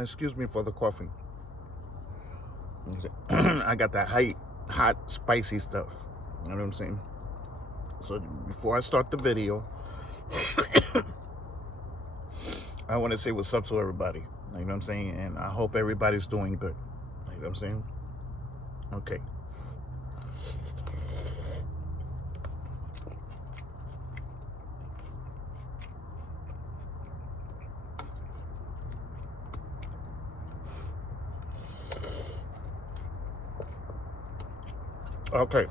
Excuse me for the coughing. I got that hot, spicy stuff. You know what I'm saying? So before I start the video, I want to say what's up to everybody. You know what I'm saying? And I hope everybody's doing good. You know what I'm saying? Okay. Okay.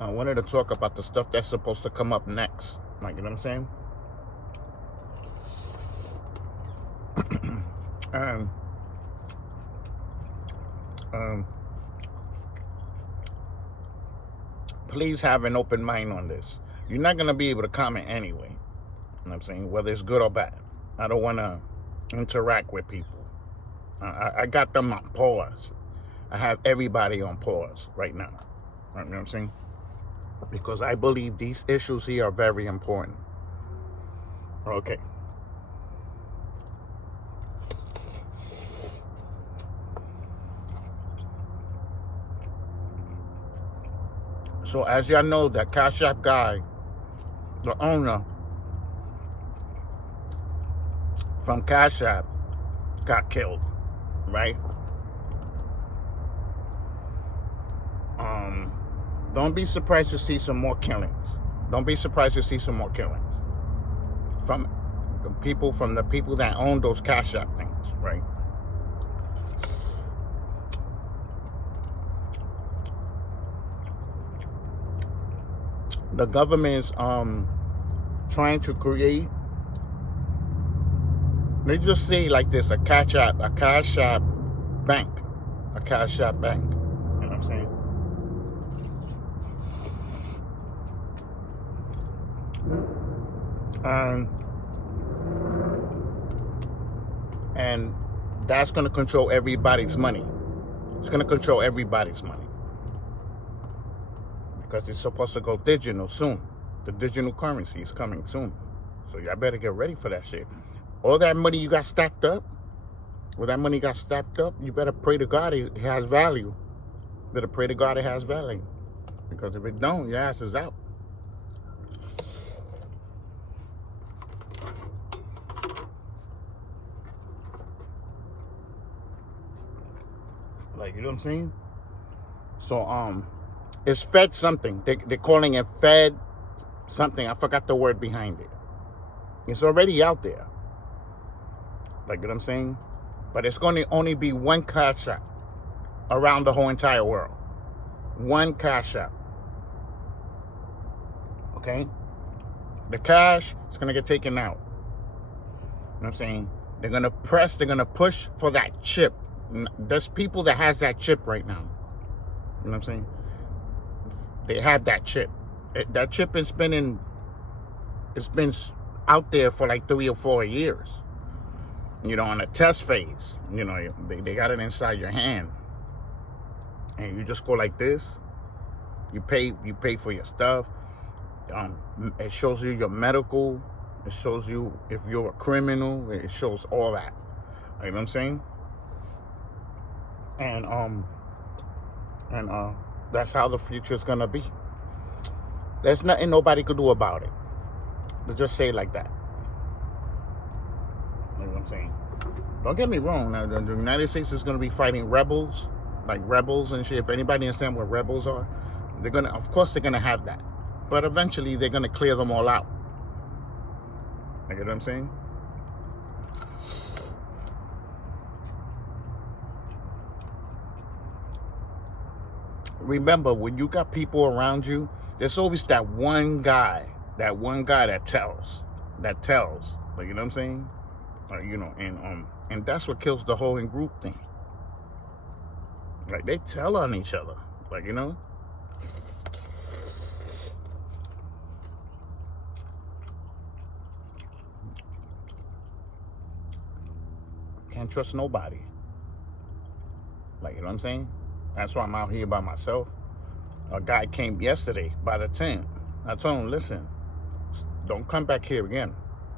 I wanted to talk about the stuff that's supposed to come up next. Like, you know what I'm saying? And please have an open mind on this. You're not going to be able to comment anyway. You know what I'm saying? Whether it's good or bad. I don't want to interact with people. I got them on pause. I have everybody on pause right now. You know what I'm saying? Because I believe these issues here are very important. Okay. So as y'all know, that Cash App guy, the owner from Cash App, got killed, right? Don't be surprised to see some more killings. Don't be surprised to see some more killings from the people that own those Cash App things, right? The government is trying to create. They just say like this: a Cash App bank, a Cash App bank. You know what I'm saying? And that's going to control everybody's money. It's going to control everybody's money because it's supposed to go digital soon. The digital currency is coming soon, so y'all better get ready for that shit. All that money you got stacked up, you better pray to God it has value. You better pray to God it has value, because if it don't, your ass is out. Like, you know what I'm saying? So it's Fed something. They're calling it Fed something. I forgot the word behind it. It's already out there. Like, you know what I'm saying? But it's going to only be one Cash App around the whole entire world. One Cash App. Okay? The cash is going to get taken out. You know what I'm saying? They're going to push for that chip. There's people that has that chip right now. You know what I'm saying? They have that chip. That chip has been out there for like 3 or 4 years. You know, on a test phase. You know, they got it inside your hand. And you just go like this. You pay for your stuff. It shows you your medical. It shows you if you're a criminal. It shows all that. You know what I'm saying? And that's how the future is gonna be. There's nothing nobody could do about it. They just say it like that. You know what I'm saying? Don't get me wrong. Now, the United States is gonna be fighting rebels, like rebels and shit. If anybody understand what rebels are, of course they're gonna have that. But eventually they're gonna clear them all out. You know what I'm saying? Remember, when you got people around you, there's always that one guy that tells. Like, you know what I'm saying? You know, and that's what kills the whole in group thing. Like, they tell on each other. Like, you know? Can't trust nobody. Like, you know what I'm saying? That's why I'm out here by myself. A guy came yesterday by the tent. I told him, listen, don't come back here again.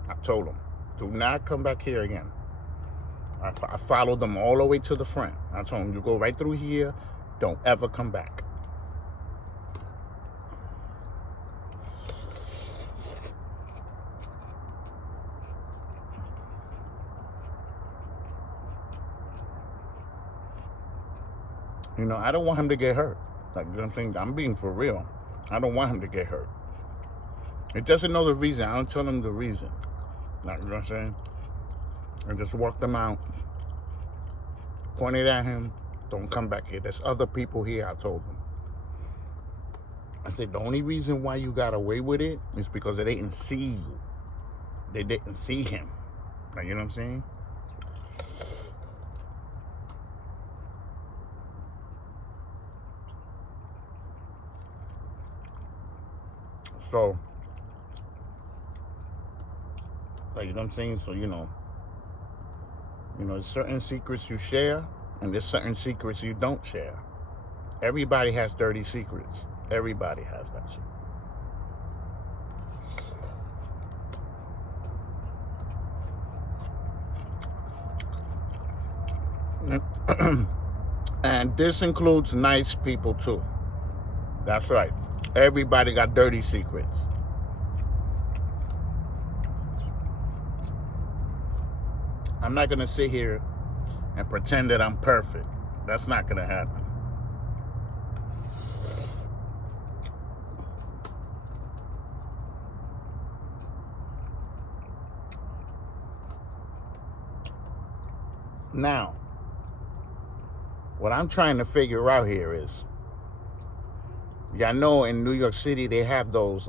I told him. Do not come back here again. I followed them all the way to the front. I told them, you go right through here. Don't ever come back. You know, I don't want him to get hurt. Like, you know what I'm saying? I'm being for real. I don't want him to get hurt. It doesn't know the reason. I don't tell him the reason. Like, you know what I'm saying? And just walk them out. Pointed at him. Don't come back here. There's other people here, I told him. I said, the only reason why you got away with it is because they didn't see you. They didn't see him. Like, you know what I'm saying? So, like, you know what I'm saying? So, you know, there's certain secrets you share, and there's certain secrets you don't share. Everybody has dirty secrets. Everybody has that shit. And this includes nice people too. That's right. Everybody got dirty secrets. I'm not going to sit here and pretend that I'm perfect. That's not going to happen. Now, what I'm trying to figure out here is, y'all know in New York City they have those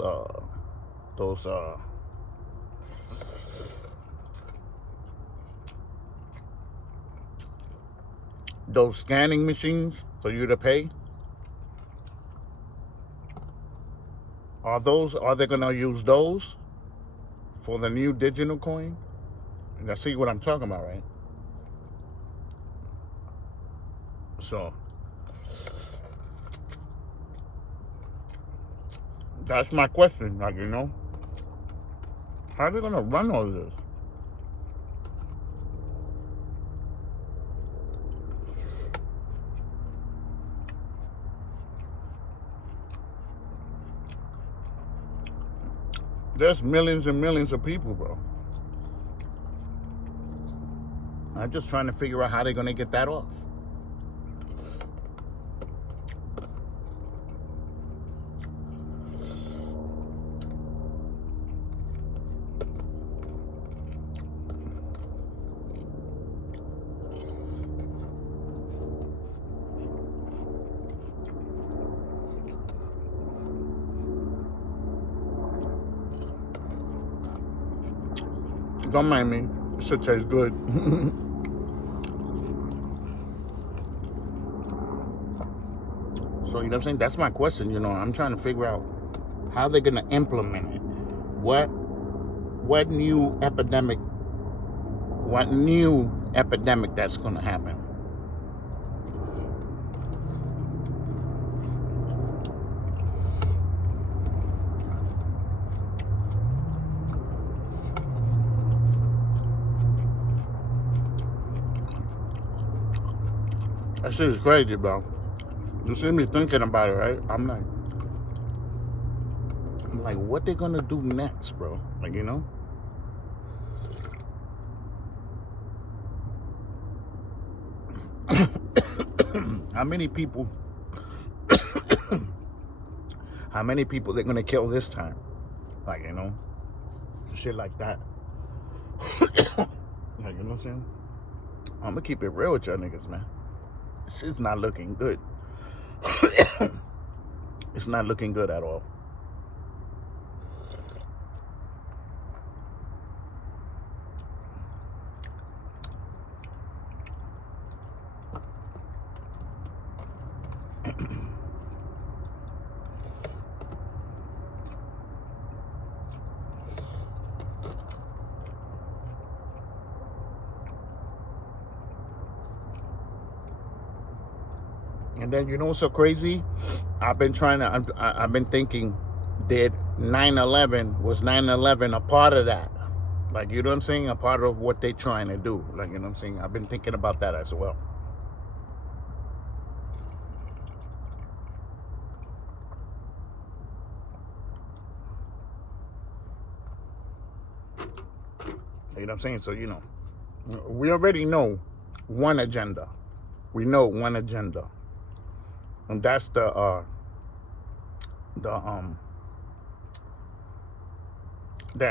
scanning machines for you to pay. Are they gonna use those for the new digital coin? Now see what I'm talking about, right? So that's my question. Like, you know, how are they gonna run all of this? There's millions and millions of people, bro. I'm just trying to figure out how they're gonna get that off. Don't mind me. This shit tastes good. So, you know what I'm saying? That's my question, you know. I'm trying to figure out how they're going to implement it. What new epidemic that's going to happen. That shit is crazy, bro. You see me thinking about it, right? I'm like, what they gonna do next, bro? Like, you know? How many people they're gonna kill this time? Like, you know? Shit like that. Like, you know what I'm saying? I'm gonna keep it real with y'all niggas, man. Shit's not looking good. It's not looking good at all. And then, you know what's so crazy? I've been thinking, did 9/11, was 9/11 a part of that? Like, you know what I'm saying? A part of what they're trying to do. Like, you know what I'm saying? I've been thinking about that as well. You know what I'm saying? So, you know, we already know one agenda. We know one agenda. And that's the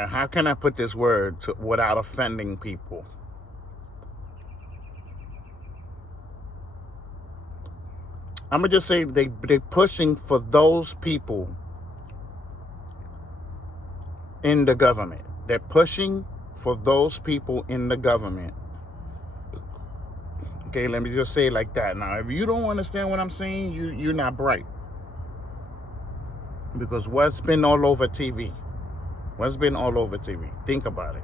how can I put this word without offending people? I'm gonna just say they're pushing for those people in the government. They're pushing for those people in the government. Okay, let me just say it like that. Now, if you don't understand what I'm saying, you're not bright. Because what's been all over TV? What's been all over TV? Think about it.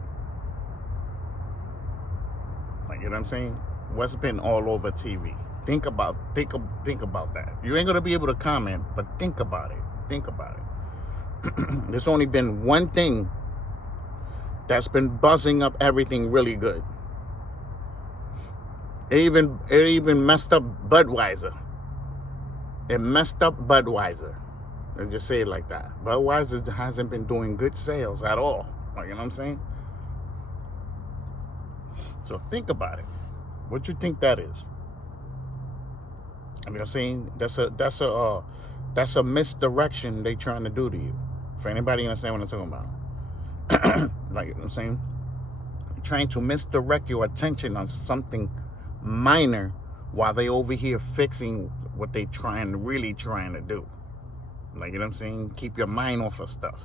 Like, you know what I'm saying? What's been all over TV? Think about that. You ain't gonna be able to comment, but think about it. Think about it. There's only been one thing that's been buzzing up everything really good. It even messed up Budweiser. It messed up Budweiser. Let's just say it like that. Budweiser hasn't been doing good sales at all. Like, you know what I'm saying? So think about it. What you think that is? I mean, I'm saying that's a misdirection they trying to do to you. For anybody understand what I'm talking about? Like, you know what I'm saying? Trying to misdirect your attention on something minor while they over here fixing what they really trying to do. Like, you know what I'm saying? Keep your mind off of stuff.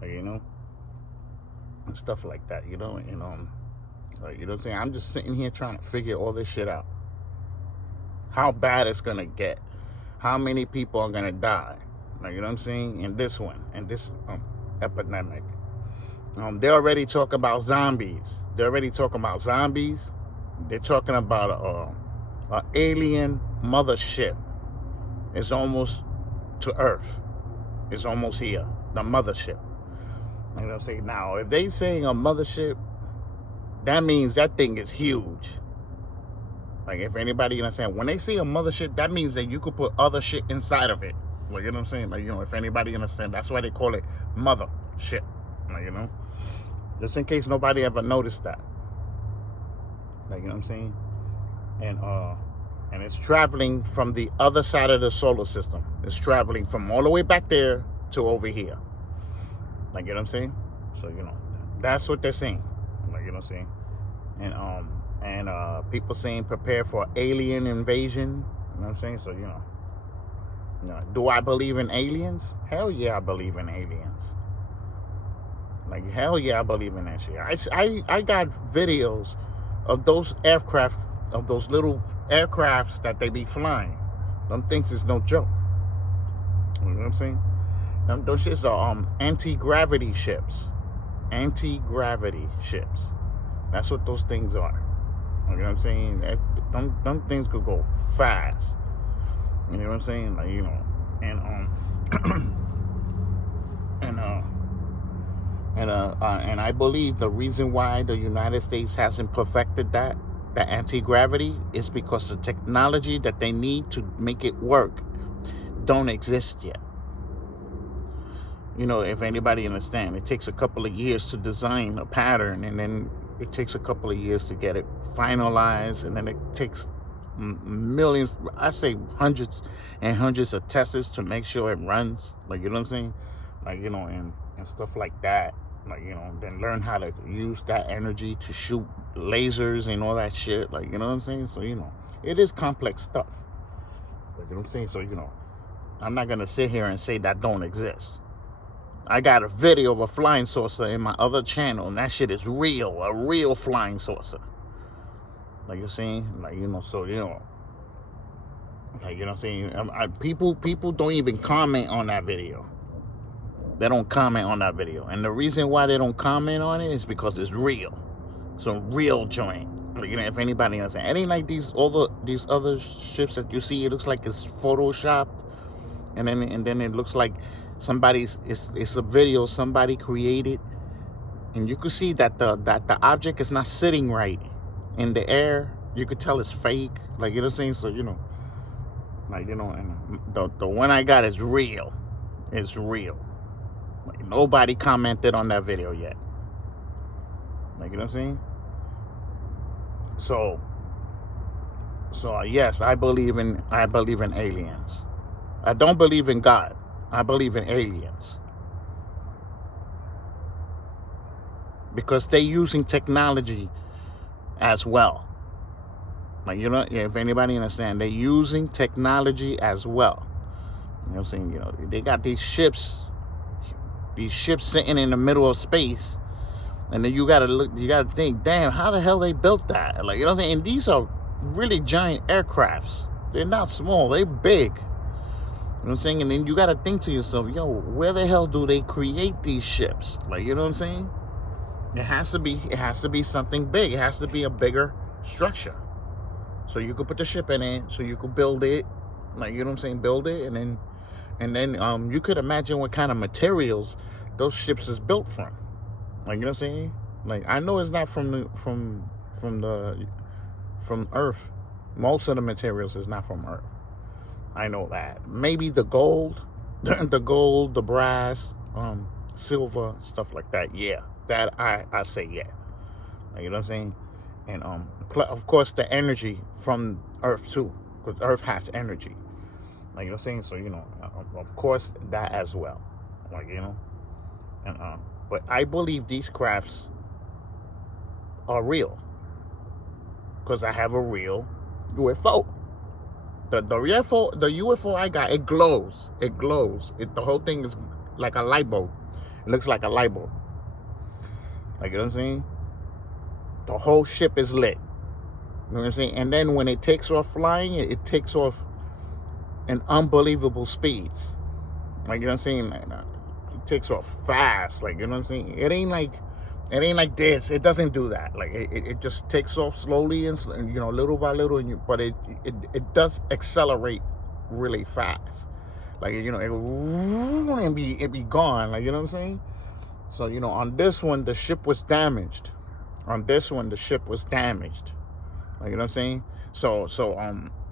Like, you know? And stuff like that, you know? And, like, you know what I'm saying? I'm just sitting here trying to figure all this shit out. How bad it's gonna get. How many people are gonna die. Like, you know what I'm saying? In this one. In this epidemic. They already talk about zombies. They're already talking about zombies. They're talking about an alien mothership. It's almost to Earth. It's almost here. The mothership. You know what I'm saying? Now, if they saying a mothership, that means that thing is huge. Like, if anybody understand, when they say a mothership, that means that you could put other shit inside of it. Like, you know what I'm saying? Like, you know, if anybody understand, that's why they call it mothership. Like, you know, just in case nobody ever noticed that. Like, you know what I'm saying? And it's traveling from the other side of the solar system. It's traveling from all the way back there to over here. Like, you know what I'm saying? So, you know, that's what they're saying. Like, you know what I'm saying? And people saying prepare for alien invasion. You know what I'm saying? So, you know, do I believe in aliens? Hell yeah, I believe in aliens. Like, hell yeah, I believe in that shit. I got videos of those aircraft, of those little aircrafts that they be flying. Them things is no joke. You know what I'm saying? Those shits are anti-gravity ships. Anti-gravity ships. That's what those things are. You know what I'm saying? Them things could go fast. You know what I'm saying? Like, you know, and I believe the reason why the United States hasn't perfected that anti-gravity is because the technology that they need to make it work don't exist yet. You know, if anybody understand, it takes a couple of years to design a pattern, and then it takes a couple of years to get it finalized, and then it takes millions, I say hundreds and hundreds of tests to make sure it runs. Like, you know what I'm saying? Like, you know, and stuff like that. Like, you know, then learn how to use that energy to shoot lasers and all that shit. Like, you know what I'm saying? So, you know, it is complex stuff. Like, you know what I'm saying? So, you know, I'm not going to sit here and say that don't exist. I got a video of a flying saucer in my other channel, and that shit is real. A real flying saucer. Like, you're saying? Like, you know, so, you know. Like, you know what I'm saying? People don't even comment on that video. They don't comment on that video. And the reason why they don't comment on it is because it's real. Some real joint. Like, you know, if anybody understands. It ain't like these other ships that you see, it looks like it's photoshopped. And then it looks like it's a video somebody created, and you could see that the object is not sitting right in the air. You could tell it's fake, like, you know what I'm saying? So, you know, like, you know, and the one I got is real. It's real. Like, nobody commented on that video yet. Like, you know what I'm saying? So yes, I believe in aliens. I don't believe in God. I believe in aliens. Because they're using technology as well. Like, you know, if anybody understand, they're using technology as well. You know what I'm saying? You know, they got these ships sitting in the middle of space, and then you gotta think, damn, how the hell they built that? Like, you know what I'm saying? And these are really giant aircrafts. They're not small, they're big. You know what I'm saying? And then you gotta think to yourself, yo, where the hell do they create these ships? Like, you know what I'm saying? It has to be something big. It has to be a bigger structure. So you could put the ship in it, so you could build it, like, you know what I'm saying, build it, and then you could imagine what kind of materials those ships is built from. Like, you know what I'm saying? Like, I know it's not from Earth. Most of the materials is not from Earth. I know that. Maybe the gold, the brass, silver, stuff like that. Yeah, that I say yeah. Like, you know what I'm saying? And of course the energy from Earth too, because Earth has energy. Like, you know what I'm saying? So, you know, of course that as well. Like, you know, and but I believe these crafts are real, because I have a real UFO. The UFO I got, it glows. It glows. The whole thing is like a light bulb. It looks like a light bulb. Like, you know what I'm saying? The whole ship is lit. You know what I'm saying? And then when it takes off flying, it takes off in unbelievable speeds. Like, you know what I'm saying? It takes off fast. Like, you know what I'm saying? It ain't like this. It doesn't do that. Like, it just takes off slowly and you know, little by little. But it does accelerate really fast. Like, you know, it be gone. Like, you know what I'm saying? So, you know, on this one, the ship was damaged. On this one, the ship was damaged. Like, you know what I'm saying? So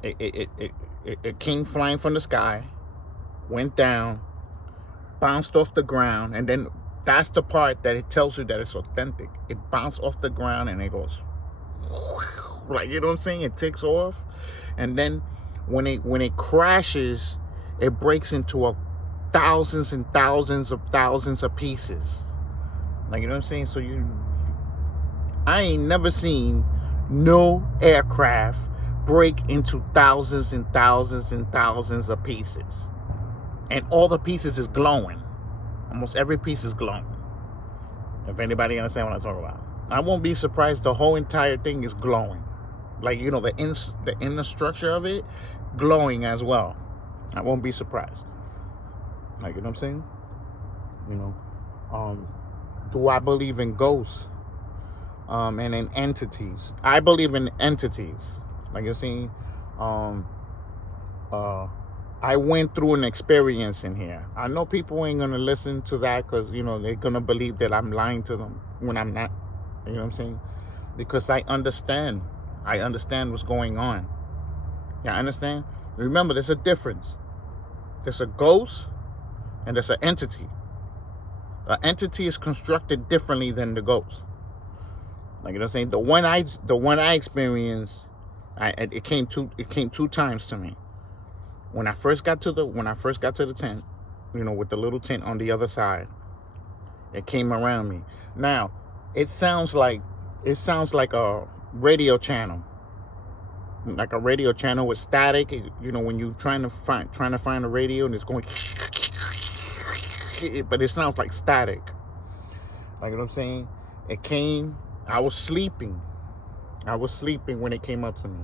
it came flying from the sky, went down, bounced off the ground, and then that's the part that it tells you that it's authentic. It bounced off the ground and it goes, like, you know what I'm saying? It takes off, and then when it crashes, it breaks into thousands and thousands of pieces. Like, you know what I'm saying? So I ain't never seen no aircraft break into thousands and thousands and thousands of pieces. And all the pieces is glowing. Almost every piece is glowing. If anybody understand what I'm talking about. I won't be surprised the whole entire thing is glowing. Like, you know, the inner structure of it glowing as well. I won't be surprised. Like, you know what I'm saying? You know, do I believe in ghosts? And in entities? I believe in entities. Like, you're saying, I went through an experience in here. I know people ain't gonna listen to that, because, you know, they're gonna believe that I'm lying to them when I'm not. You know what I'm saying? Because I understand what's going on. Yeah, I understand. Remember, there's a difference. There's a ghost and there's an entity. An entity is constructed differently than the ghost. Like, you know what I'm saying? The one I experienced, it came two times to me. When I first got to the tent, you know, with the little tent on the other side, it came around me. Now, it sounds like a radio channel. Like a radio channel with static, you know, when you're trying to find a radio and it's going, but it sounds like static. Like, you know what I'm saying? It came, I was sleeping when it came up to me.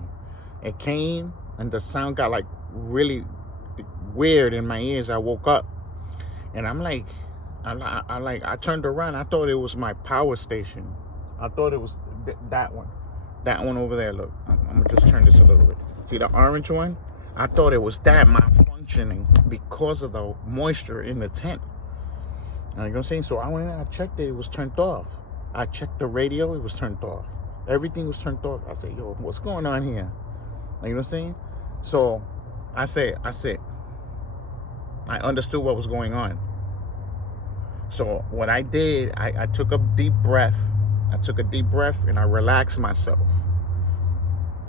It came and the sound got like really weird in my ears. I woke up and I'm like, I turned around. I thought it was my power station. I thought it was that one over there. Look, I'm gonna just turn this a little bit. See the orange one? I thought it was that malfunctioning because of the moisture in the tent. You know what I'm saying? So I went in, I checked it. It was turned off. I checked the radio, it was turned off. Everything was turned off. I said, yo, what's going on here? Like, you know what I'm saying? So I understood what was going on. So what I did, I took a deep breath. I took a deep breath and I relaxed myself.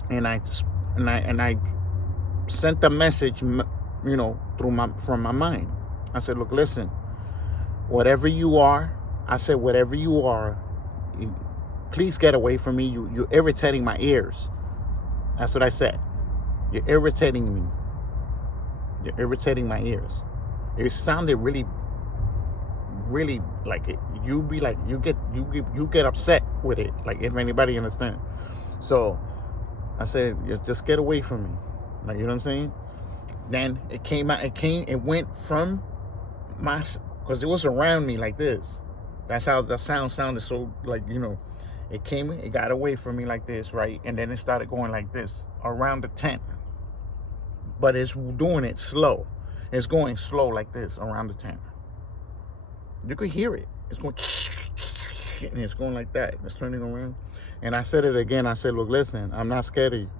And I sent a message, from my mind. I said, look, listen, whatever you are, please get away from me. You're irritating my ears. That's what I said. You're irritating me. You're irritating my ears. It sounded really like it. You get upset with it. Like, if anybody understand. So I said, just get away from me. Like, you know what I'm saying? Then it went from because it was around me like this. That's how the sound sounded. So, like, it got away from me like this, right? And then it started going like this around the tent. But it's doing it slow. It's going slow like this around the tent. You could hear it. It's going, and it's going like that. It's turning around. And I said it again. I said, look, listen, I'm not scared of you.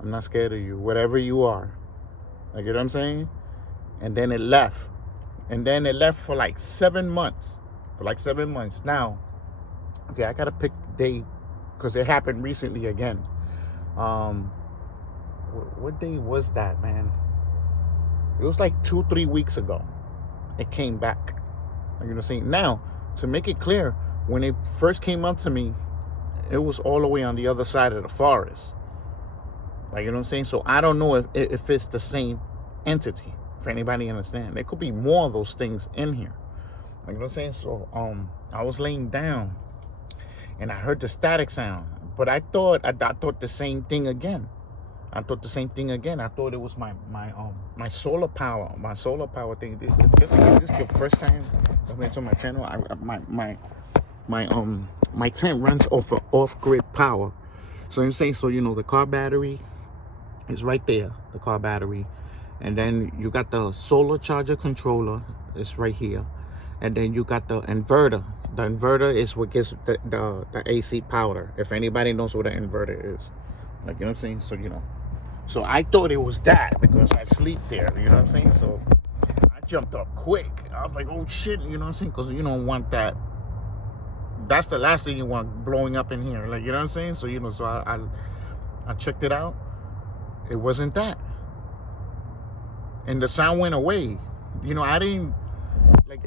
I'm not scared of you. Whatever you are. Like, you know what I'm saying? And then it left. And then it left for like 7 months. Now, okay, I got to pick the day because it happened recently again. What day was that, man? It was like 2-3 weeks ago. It came back. Like, you know what I'm saying? Now, to make it clear, when it first came up to me, it was all the way on the other side of the forest. Like, you know what I'm saying? So I don't know if it's the same entity. If anybody understand, there could be more of those things in here. Like, you know what I'm saying? So I was laying down and I heard the static sound, but I thought the same thing again. I thought it was my solar power. My solar power thing. This is the first time coming to my channel. My tent runs off of off-grid power. So I'm saying, the car battery is right there. The car battery. And then you got the solar charger controller. It's right here. And then you got the inverter. The inverter is what gives the AC power. If anybody knows what an inverter is. Like, you know what I'm saying? So I thought it was that because I sleep there. You know what I'm saying? So I jumped up quick. I was like, oh shit. You know what I'm saying? Because you don't want that. That's the last thing you want blowing up in here. Like, you know what I'm saying? So, so I checked it out. It wasn't that. And the sound went away.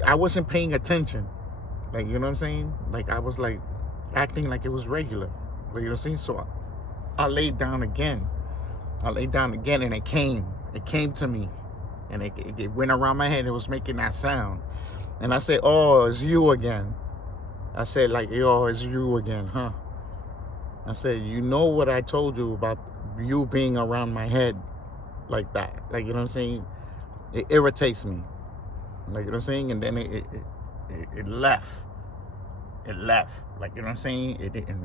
I wasn't paying attention. Like, you know what I'm saying? Like, I was like acting like it was regular. Like, you know what I'm saying? So I laid down again. And it came to me. And it went around my head. It was making that sound. And I said, oh, it's you again. I said, like, yo, it's you again, huh? I said, you know what I told you about you being around my head like that? Like, you know what I'm saying? It irritates me. Like, you know what I'm saying? And then it left. It left. Like, you know what I'm saying?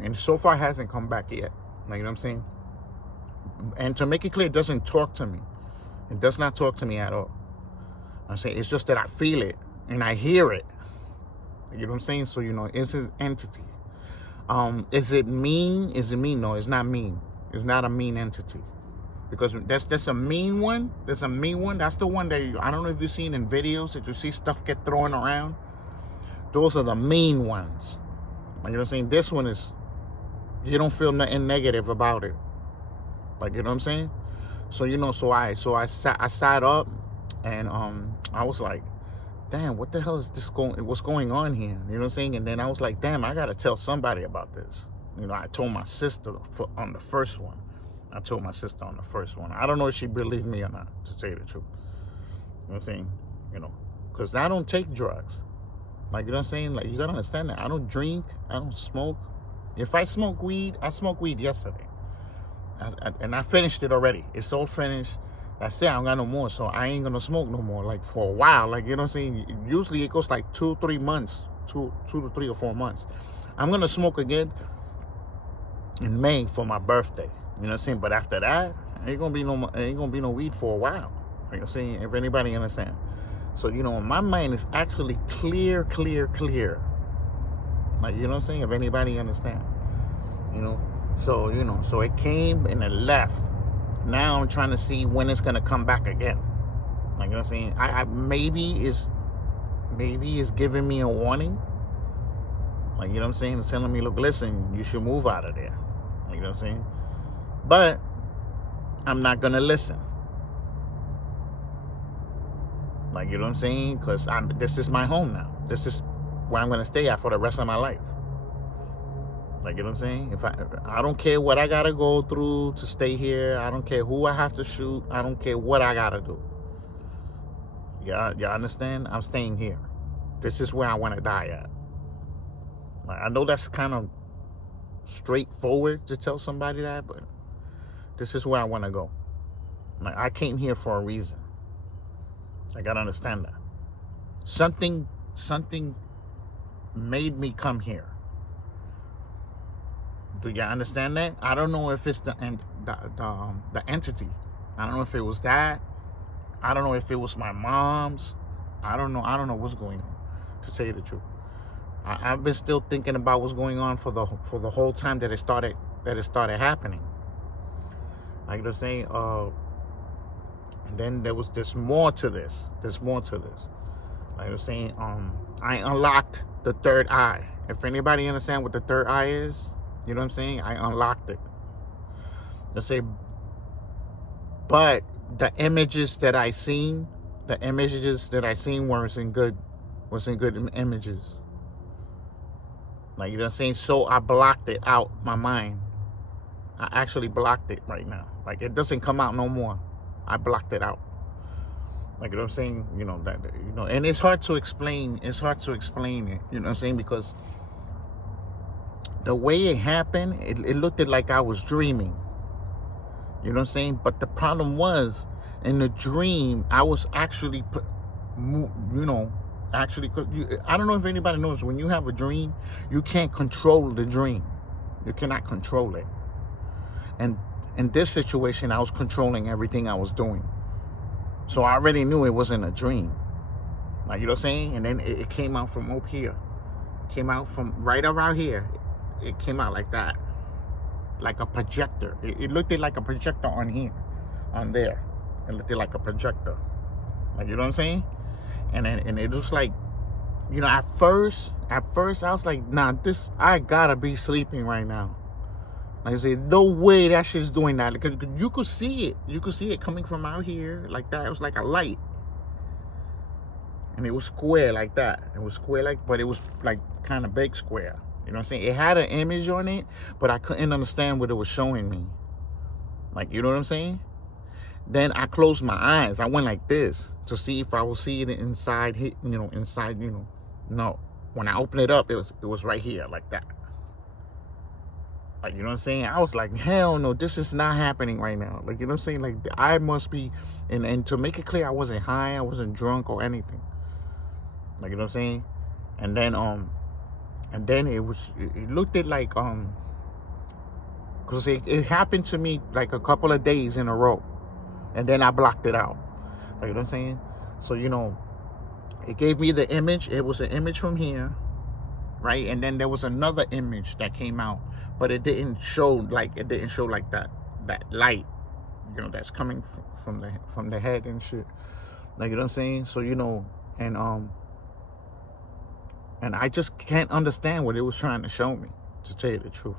And so far hasn't come back yet. Like, you know what I'm saying? And to make it clear, it doesn't talk to me. It does not talk to me at all. I'm saying it's just that I feel it and I hear it. You know what I'm saying? So, it's an entity. Is it mean? No, it's not mean. It's not a mean entity. Because that's a mean one. There's a mean one. That's the one that I don't know if you've seen in videos that you see stuff get thrown around. Those are the mean ones. Like, you know what I'm saying? This one is, you don't feel nothing negative about it. Like, you know what I'm saying? So, I sat up and I was like, damn, what the hell is what's going on here? You know what I'm saying? And then I was like, damn, I gotta tell somebody about this. I told my sister on the first one. I don't know if she believed me or not, to tell you the truth. You know what I'm saying? Because I don't take drugs. Like, you know what I'm saying? Like, you gotta understand that. I don't drink. I don't smoke. If I smoke weed, I smoked weed yesterday. And I finished it already. It's all finished. That's it. I don't got no more. So I ain't gonna smoke no more. Like, for a while. Like, you know what I'm saying? Usually it goes like 2-3 months. 2 to 3 or 4 months. I'm gonna smoke again in May for my birthday. You know what I'm saying? But after that, ain't gonna be no weed for a while. You know what I'm saying? If anybody understand. So, my mind is actually clear. Like, you know what I'm saying? If anybody understand, you know. So, you know, so it came and it left. Now I'm trying to see when it's gonna come back again. Like, you know what I'm saying? I maybe is giving me a warning. Like, you know what I'm saying? It's telling me, look, listen, you should move out of there. Like, you know what I'm saying? But I'm not gonna listen. Like, you know what I'm saying? Because this is my home now. This is where I'm gonna stay at for the rest of my life. Like, you know what I'm saying? If I don't care what I gotta go through to stay here. I don't care who I have to shoot. I don't care what I gotta do. Y'all understand? I'm staying here. This is where I want to die at. Like, I know that's kind of straightforward to tell somebody that, but this is where I want to go. Like, I came here for a reason. I gotta understand that. Something made me come here. Do you understand that? I don't know if it's the entity. I don't know if it was that. I don't know if it was my mom's. I don't know what's going on, to tell you the truth. I've been still thinking about what's going on for the whole time that it started happening. Like they're saying, and then there's more to this. There's more to this. Like they're saying, I unlocked the third eye. If anybody understand what the third eye is, you know what I'm saying? I unlocked it. They say, but the images that I seen wasn't good images. Like, you know what I'm saying? So I blocked it out my mind. I actually blocked it right now. Like, it doesn't come out no more. I blocked it out. Like, you know what I'm saying? You know, that, you know, and it's hard to explain. It's hard to explain it. You know what I'm saying? Because the way it happened, it looked like I was dreaming. You know what I'm saying? But the problem was, in the dream, I was actually, you know, I don't know if anybody knows, when you have a dream, you can't control the dream. You cannot control it. And in this situation, I was controlling everything I was doing. So I already knew it wasn't a dream. Like, you know what I'm saying? And then it came out from up here. It came out from right around here. It came out like that. Like a projector. It looked like a projector on here. On there. It looked like a projector. Like, you know what I'm saying? And it was like, you know, at first I was like, nah, I gotta be sleeping right now. Like I said, no way that shit's doing that. Because you could see it. You could see it coming from out here like that. It was like a light. And it was square like that. It was square like, but it was like kind of big square. You know what I'm saying? It had an image on it, but I couldn't understand what it was showing me. Like, you know what I'm saying? Then I closed my eyes. I went like this to see if I would see it inside, inside, you know. No. When I opened it up, it was right here like that. Like, you know what I'm saying? I was like, hell no, this is not happening right now. Like, you know what I'm saying? Like, I must be, and to make it clear, I wasn't high, I wasn't drunk or anything. Like, you know what I'm saying? And then it looked at like, because it happened to me like a couple of days in a row. And then I blocked it out. Like, you know what I'm saying? So, you know, it gave me the image. It was an image from here, right? And then there was another image that came out, but it didn't show like that light, you know, that's coming from the head and shit. Like, you know what I'm saying? So, you know, and I just can't understand what it was trying to show me, to tell you the truth.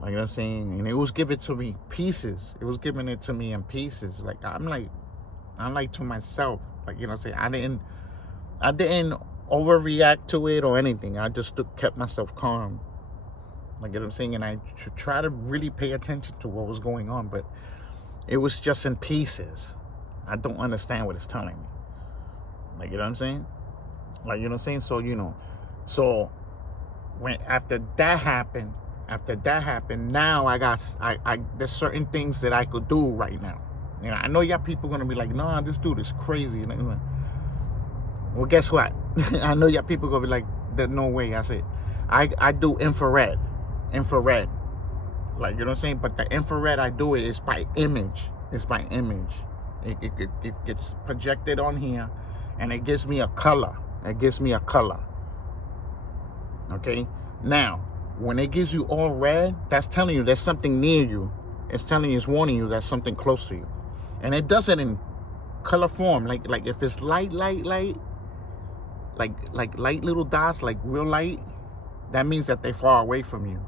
Like, you know what I'm saying? And it was giving to me pieces. It was giving it to me in pieces. Like, I'm like to myself. Like, you know what I'm saying? I didn't overreact to it or anything. I just kept myself calm. Like, you know what I'm saying? And I try to really pay attention to what was going on. But it was just in pieces. I don't understand what it's telling me. Like, you know what I'm saying? Like, you know what I'm saying? So, you know. So, after that happened, now there's certain things that I could do right now. You know, I know y'all people gonna be like, nah, this dude is crazy. You know, well, guess what? I know y'all people gonna be like, no way. I said, I do infrared. Like, you know what I'm saying? But the infrared I do it is by image. It's by image. It gets projected on here, and it gives me a color. Okay, now when it gives you all red, that's telling you there's something near you. It's telling you, it's warning you there's something close to you. And it does it in color form, like if it's light, like light little dots, like real light, that means that they're far away from you.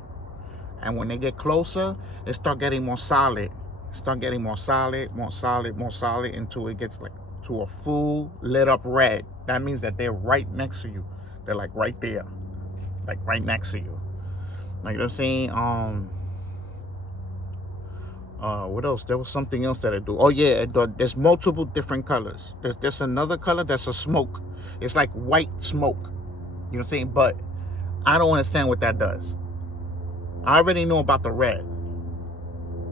And when they get closer, it start getting more solid. Start getting more solid, more solid, more solid, until it gets like to a full lit up red. That means that they're right next to you. They're like right there, like right next to you. Like, you know what I'm saying? What else? There was something else that I do. Oh yeah, there's multiple different colors. There's another color that's a smoke. It's like white smoke. You know what I'm saying? But I don't understand what that does. I already know about the red,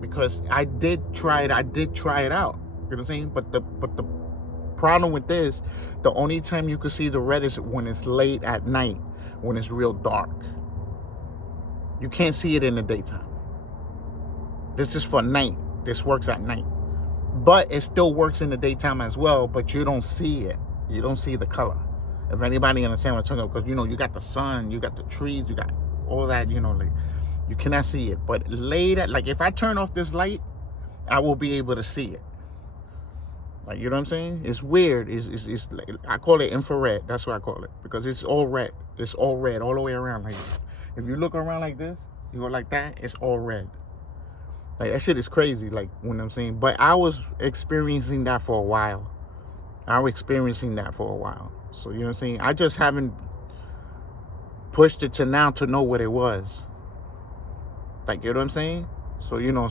because I did try it. I did try it out. You know what I'm saying? But the problem with this, the only time you can see the red is when it's late at night, when it's real dark. You can't see it in the daytime. This is for night. This works at night. But it still works in the daytime as well, but you don't see it. You don't see the color. If anybody understand what I'm talking about, because, you know, you got the sun, you got the trees, you got all that, you know, like, you cannot see it. But late at, like, if I turn off this light, I will be able to see it. Like, you know what I'm saying? It's weird. It's like, I call it infrared. That's what I call it, because it's all red. It's all red all the way around. Like, if you look around like this, you go like that, it's all red. Like, that shit is crazy, like, when I'm saying. But I was experiencing that for a while. So, you know what I'm saying? I just haven't pushed it to now to know what it was. Like, you know what I'm saying? So, you know,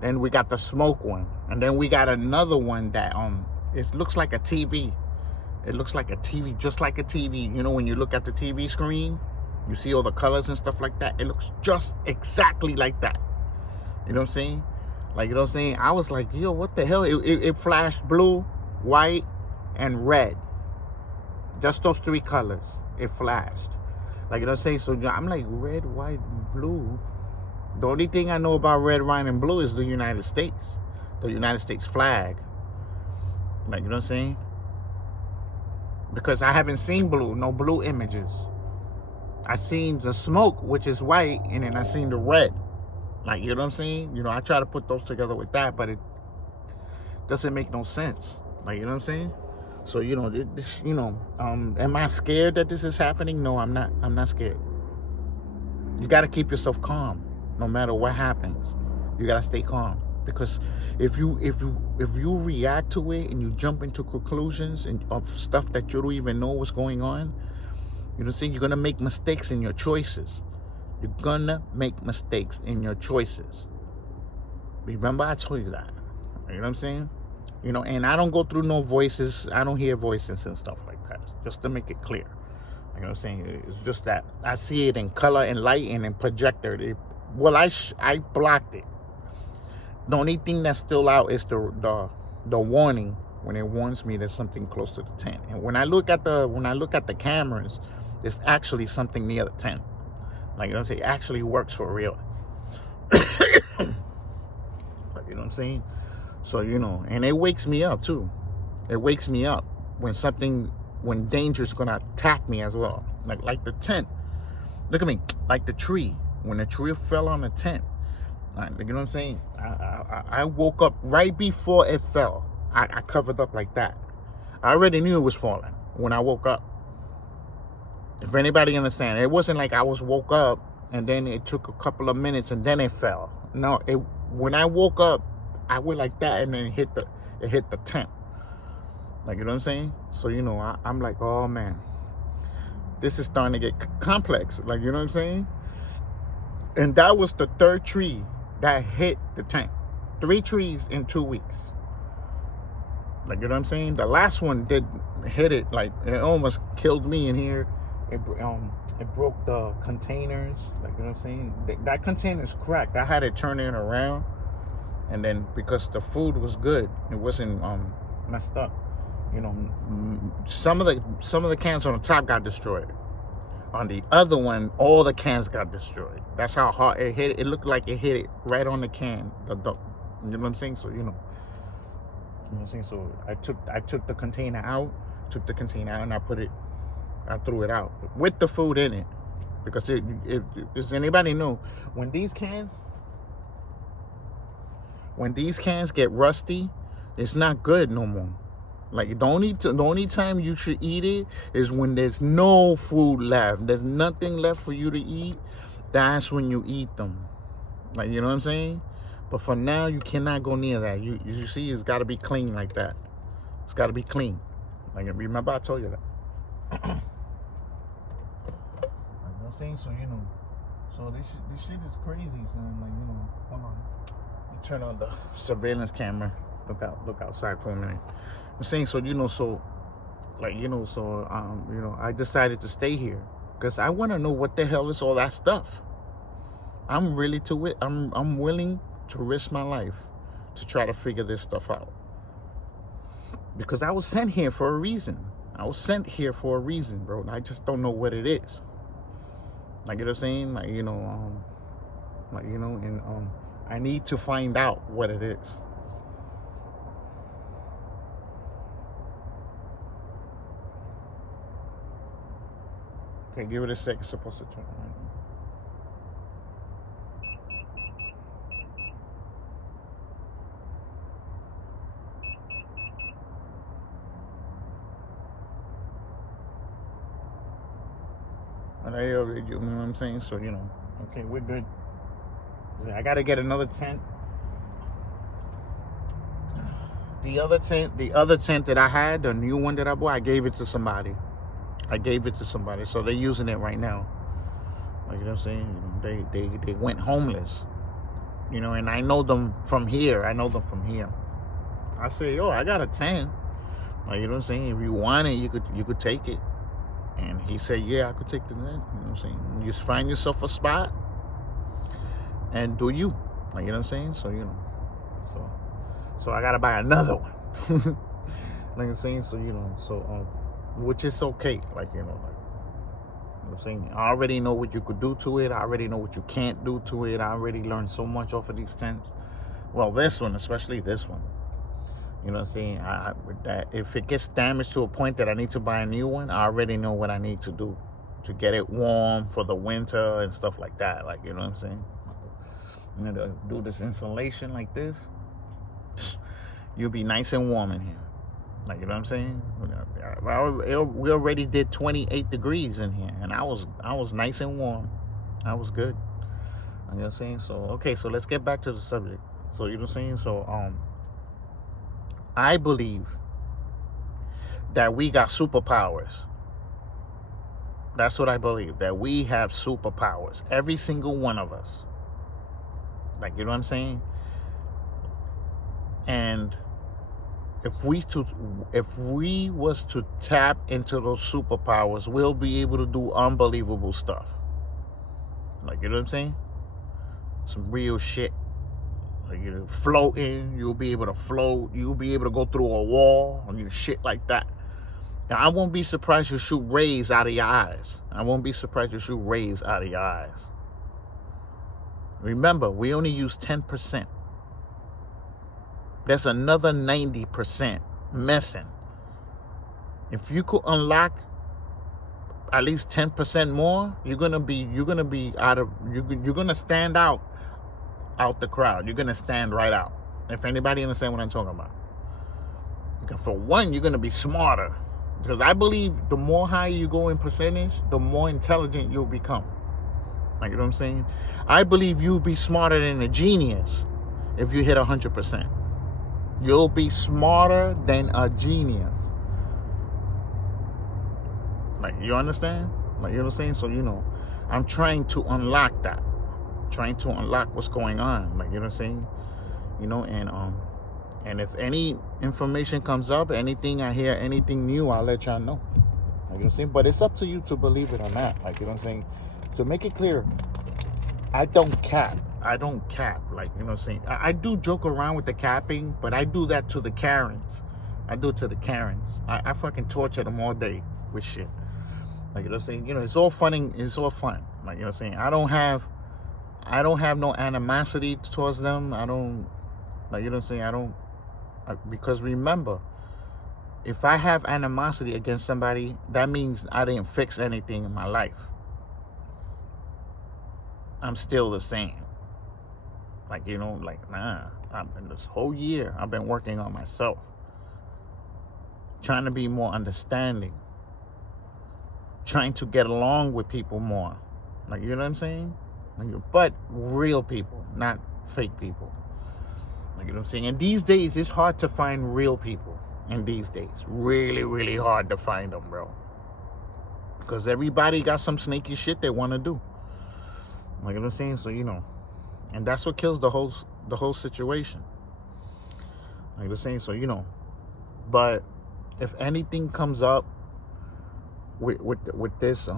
then we got the smoke one. And then we got another one that, it looks like a TV. It looks like a TV, just like a TV. You know, when you look at the TV screen, you see all the colors and stuff like that. It looks just exactly like that. You know what I'm saying? Like, you know what I'm saying? I was like, yo, what the hell? It flashed blue, white, and red. Just those three colors. It flashed. Like, you know what I'm saying? So I'm like, red, white, and blue. The only thing I know about red, white, and blue is the United States. The United States flag. Like, you know what I'm saying? Because I haven't seen blue, no blue images. I seen the smoke, which is white, and then I seen the red. Like, you know what I'm saying? You know, I try to put those together with that, but it doesn't make no sense. Like, you know what I'm saying? So, you know, this, you know, am I scared that this is happening? No, I'm not. I'm not scared. You got to keep yourself calm, no matter what happens. You got to stay calm, because if you react to it and you jump into conclusions of stuff that you don't even know what's going on, you know what I'm saying? You're gonna make mistakes in your choices. You're gonna make mistakes in your choices. Remember, I told you that. You know what I'm saying? You know, and I don't go through no voices. I don't hear voices and stuff like that. Just to make it clear. You know what I'm saying? It's just that I see it in color and light and in projector. I blocked it. The only thing that's still out is the warning, when it warns me there's something close to the tent. And when I look at the cameras, it's actually something near the tent. Like, you know what I'm saying? It actually works for real. Like, you know what I'm saying? So, you know, and it wakes me up too. It wakes me up when danger's gonna attack me as well. Like the tent. Look at me, like the tree. When the tree fell on the tent, you know what I'm saying? I woke up right before it fell. I covered up like that. I already knew it was falling when I woke up. If anybody understand, it wasn't like I woke up and then it took a couple of minutes and then it fell. No, when I woke up, I went like that and then it hit the tent. Like, you know what I'm saying? So, you know, I'm like, oh man, this is starting to get complex. Like, you know what I'm saying? And that was the third tree that hit the tent. 3 trees in 2 weeks. Like, you know what I'm saying? The last one did hit it, like, it almost killed me in here. It broke the containers. Like, you know what I'm saying? That container's cracked. I had to turn it around, and then because the food was good, it wasn't messed up. You know, some of the cans on the top got destroyed. On the other one, all the cans got destroyed. That's how hard it hit. It looked like it hit it right on the can. You know what I'm saying? So, you know what I'm saying? So I took the container out, and I put it I threw it out with the food in it because does anybody know when these cans get rusty, it's not good no more. Like the only time you should eat it is when there's no food left. There's nothing left for you to eat. That's when you eat them. Like, you know what I'm saying? But for now, you cannot go near that. You see, it's got to be clean like that. It's got to be clean. Like, remember I told you that. Like, you know what I'm saying? So, you know, so this shit is crazy, son. Like, you know, hold on. You turn on the surveillance camera. Look outside for a minute. I'm saying, so, you know, so, like, you know, so, you know, I decided to stay here because I want to know what the hell is all that stuff. I'm willing to risk my life to try to figure this stuff out because I was sent here for a reason. I was sent here for a reason, bro. And I just don't know what it is. Like, you know what I'm saying? Like, you know, and I need to find out what it is. Okay, give it a sec. It's supposed to turn on. You know what I'm saying? So, you know, okay, we're good. I got to get another tent. The other tent that I had, the new one that I bought, I gave it to somebody. So they're using it right now. Like, you know what I'm saying? They went homeless. You know, and I know them from here. I say, yo, I got a tent. Like, you know what I'm saying? If you want it, you could take it. And he said, yeah, I could take the tent. You know what I'm saying? You just find yourself a spot and do you. Like, you know what I'm saying? So, you know. So I gotta buy another one. Like I'm saying, so, you know, so which is okay. Like, you know, like, you know what I'm saying? I already know what you could do to it. I already know what you can't do to it. I already learned so much off of these tents. Well, this one, especially this one. You know what I'm saying? That if it gets damaged to a point that I need to buy a new one, I already know what I need to do to get it warm for the winter and stuff like that. Like, you know what I'm saying? I'm gonna do this insulation like this. You'll be nice and warm in here. Like, you know what I'm saying? We already did 28 degrees in here, and I was nice and warm. I was good. You know what I'm saying? So, okay, so let's get back to the subject. So, you know what I'm saying? So, I believe that we got superpowers. That's what I believe, that we have superpowers. Every single one of us. Like, you know what I'm saying? And if we was to tap into those superpowers, we'll be able to do unbelievable stuff. Like, you know what I'm saying? Some real shit. Like, you know, floating, you'll be able to float, you'll be able to go through a wall, and you shit like that. Now, I won't be surprised you shoot rays out of your eyes. Remember, we only use 10%. There's another 90% missing. If you could unlock at least 10% more, you're gonna stand out the crowd. You're gonna stand right out. If anybody understand what I'm talking about. For one, you're gonna be smarter. Because I believe the more higher you go in percentage, the more intelligent you'll become. Like, you know what I'm saying? I believe you'll be smarter than a genius if you hit 100%. You'll be smarter than a genius. Like, you understand? Like, you know what I'm saying? So, you know, I'm trying to unlock that. Trying to unlock what's going on. Like, you know what I'm saying? You know, and if any information comes up, anything I hear, anything new, I'll let y'all know. Like, you know what I'm saying? But it's up to you to believe it or not. Like, you know what I'm saying? To make it clear, I don't cap. Like, you know what I'm saying? I do joke around with the capping, but I do that to the Karens. I fucking torture them all day with shit. Like, you know what I'm saying? You know, it's all fun. Like, you know what I'm saying? I don't have no animosity towards them. I don't, like, you know what I'm saying? Because remember, if I have animosity against somebody, that means I didn't fix anything in my life. I'm still the same. Like, you know, like, nah, this whole year, I've been working on myself. Trying to be more understanding. Trying to get along with people more. Like, you know what I'm saying? Like, but real people, not fake people. Like, you know what I'm saying? And these days, it's hard to find real people. In these days, really, really hard to find them, bro. Because everybody got some sneaky shit they want to do. Like, you know what I'm saying? So, you know, and that's what kills the whole situation. Like, I'm saying, so, you know, but if anything comes up with this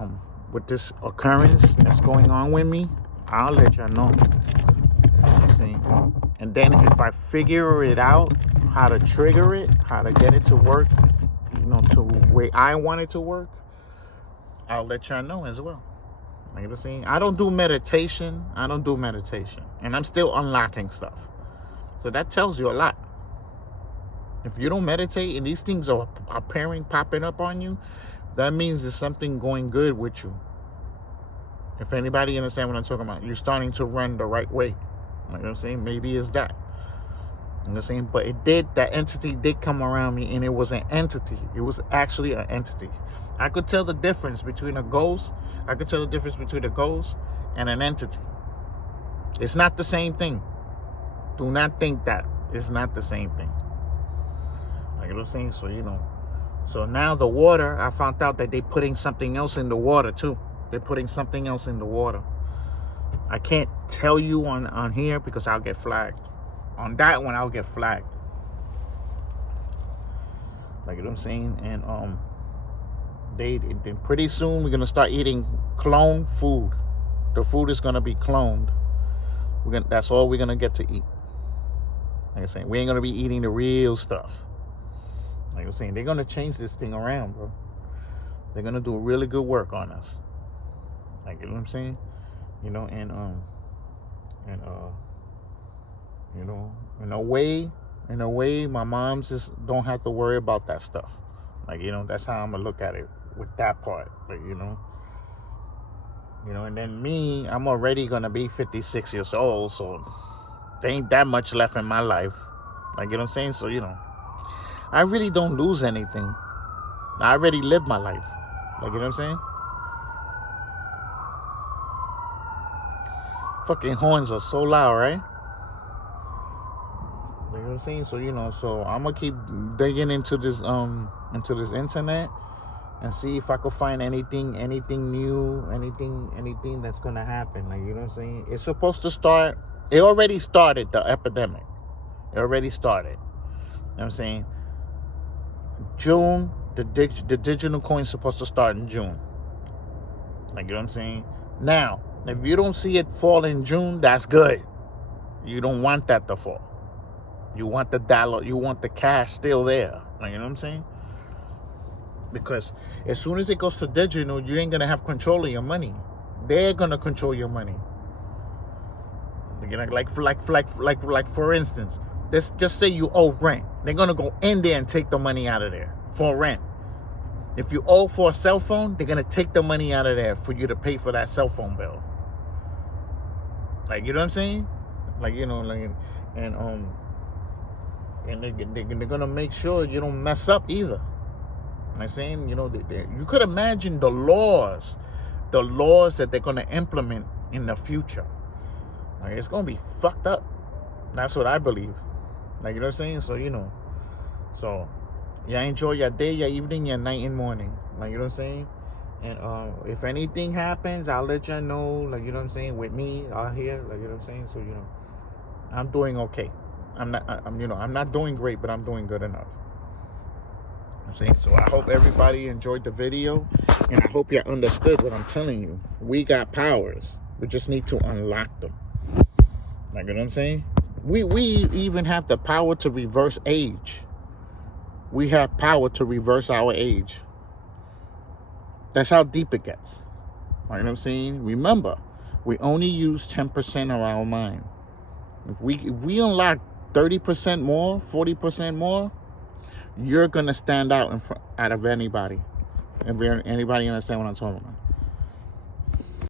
occurrence that's going on with me, I'll let y'all know. You know what I'm saying? And then if I figure it out, how to trigger it, how to get it to work, you know, to where I want it to work, I'll let y'all know as well. Like, you know what I'm saying? I don't do meditation. And I'm still unlocking stuff. So that tells you a lot. If you don't meditate and these things are popping up on you, that means there's something going good with you. If anybody understand what I'm talking about, you're starting to run the right way. Like, you know what I'm saying? Maybe it's that. You know what I'm saying? But that entity did come around me, and it was an entity. It was actually an entity. I could tell the difference between a ghost. I could tell the difference between a ghost and an entity. It's not the same thing. Do not think that. It's not the same thing. Like, you know what I'm saying? So, you know. So now the water, I found out that they're putting something else in the water too. They're putting something else in the water. I can't tell you on here because I'll get flagged. On that one, I'll get flagged. Like, you know what I'm saying? And then pretty soon we're gonna start eating cloned food. The food is gonna be cloned. That's all we're gonna get to eat. Like I'm saying, we ain't gonna be eating the real stuff. Like I'm saying, they're gonna change this thing around, bro. They're gonna do really good work on us. Like, you know what I'm saying? You know, and you know, in a way, my moms just don't have to worry about that stuff. Like, you know, that's how I'm gonna look at it with that part. Like, you know, and then me, I'm already gonna be 56 years old, so there ain't that much left in my life. Like, you know what I'm saying? So, you know, I really don't lose anything. I already lived my life. Like, you know what I'm saying? Fucking horns are so loud, right? You know what I'm saying? So, you know, so I'm gonna keep digging into this internet and see if I could find anything new, anything that's gonna happen. Like, you know what I'm saying? It's supposed to start. It already started, the epidemic. It already started. You know what I'm saying? June, the digital coin's supposed to start in June. Like, you know what I'm saying? Now, if you don't see it fall in June, that's good. You don't want that to fall. You want the dollar, you want the cash still there. Like, you know what I'm saying? Because as soon as it goes to digital, you ain't gonna have control of your money. They're gonna control your money. You know, like for instance, let's just say you owe rent. They're gonna go in there and take the money out of there for rent. If you owe for a cell phone, they're gonna take the money out of there for you to pay for that cell phone bill. Like, you know what I'm saying? Like, you know, like, and they're gonna make sure you don't mess up either. I'm saying, you know, you could imagine the laws that they're gonna implement in the future. Like, it's gonna be fucked up. That's what I believe. Like, you know what I'm saying? So, you know, so yeah, enjoy your day, your evening, your night and morning. Like, you know what I'm saying? And if anything happens, I'll let you know. Like, you know what I'm saying? With me out here, like, you know what I'm saying? So, you know, I'm doing okay. I'm not doing great, but I'm doing good enough. I'm saying, so I hope everybody enjoyed the video, and I hope you understood what I'm telling you. We got powers. We just need to unlock them. Like, you know what I'm saying? We even have the power to reverse age. We have power to reverse our age. That's how deep it gets. Like, you know what I'm saying? Remember, we only use 10% of our mind. If we unlock 30% more, 40% more, you're gonna stand out in front out of anybody. If anybody understand what I'm talking about,